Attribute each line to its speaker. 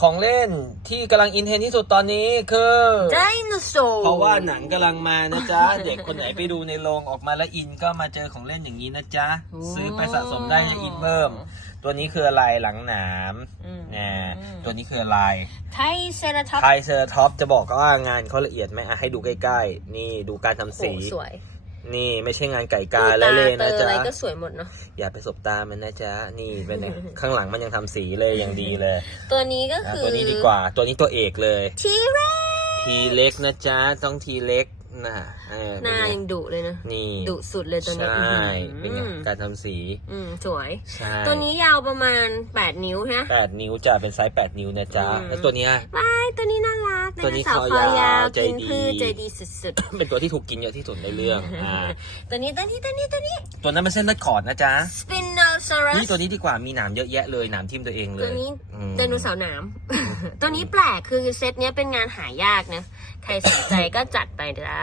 Speaker 1: ของเล่นที่กำลังอินเทรนด์ที่สุดตอนนี้คือ
Speaker 2: ไดโนเสาร์
Speaker 1: เพราะว่าหนังกำลังมานะจ๊ะ เด็กคนไหนไปดูในโรงออกมาแล้วอินก็มาเจอของเล่นอย่างนี้นะจ๊ะ ซื้อไปสะสมได้ยังอินเพิ่ม ตัวนี้คืออะไรหลังหนาม
Speaker 2: อืม
Speaker 1: นะตัวนี้คืออะไร
Speaker 2: ไทรเซราท็อป
Speaker 1: ไทเซอร์ท็อปจะบอกว่างานเขาละเอียดไหมอะให้ดูใกล้ๆ นี่ดูการทำ
Speaker 2: โห
Speaker 1: สี
Speaker 2: สวย
Speaker 1: นี่ไม่ใช่งานไก่กาแล้วเลย
Speaker 2: ตา
Speaker 1: นะ
Speaker 2: เตอ
Speaker 1: จ๊ะ
Speaker 2: อะไรก็สวยหมดเนาะ
Speaker 1: อย่าไปสบตามันนะจ๊ะนี่เป็นไงข้างหลังมันยังทำสีเลยยังดีเลย
Speaker 2: ตัวนี้ก็
Speaker 1: อะ
Speaker 2: คือ
Speaker 1: ตัวนี้ดีกว่า ตัวนี้ตัวเอกเลย
Speaker 2: ทีเร
Speaker 1: ทีเล็กนะจ๊ะต้องทีเล็กนะเออ
Speaker 2: หน้า
Speaker 1: เป็ไง
Speaker 2: ยังดุเลยนะ
Speaker 1: นี่
Speaker 2: ดุสุดเลยตัวนี้
Speaker 1: ใช่
Speaker 2: อื้อหือ
Speaker 1: เป็นไง การทำสี
Speaker 2: อืมสวย
Speaker 1: ใช่
Speaker 2: ตัวนี้ยาวประมาณ 8 นิ้วฮะ
Speaker 1: แปดนิ้วจ้ะเป็นไซส์แปดนิ้วนะจ๊ะ
Speaker 2: อืม
Speaker 1: แล้วตัวเนี้ย
Speaker 2: ว้ายตัวนี้น่ารัก
Speaker 1: ตัวนี้
Speaker 2: ไดโเสร์
Speaker 1: คอยาวใจ
Speaker 2: กิน
Speaker 1: ดี
Speaker 2: พืชใจดีสุด
Speaker 1: เป็นตัวที่ถูกกินเยอะที่สุดในเรื่องอ่า
Speaker 2: ๆ ตัวนี้ตัวนี้ตัวนี้ตัวนี้
Speaker 1: ตัวนั้นเป็นเส้นเลือดขอดนะจ๊ะ
Speaker 2: สปินโนซอรั
Speaker 1: นี่
Speaker 2: ส
Speaker 1: ตัวนี้ดีกว่ามีหนามเยอะแยะเลยหนามทิ่มตัวเองเลย
Speaker 2: ตัวนี้
Speaker 1: อืม
Speaker 2: ไดโนเสาร์หนาม ตัวนี้แปลกคือเซตเนี้ยเป็นงานหายากนะ ใครสนใจก็จัดไปจ้า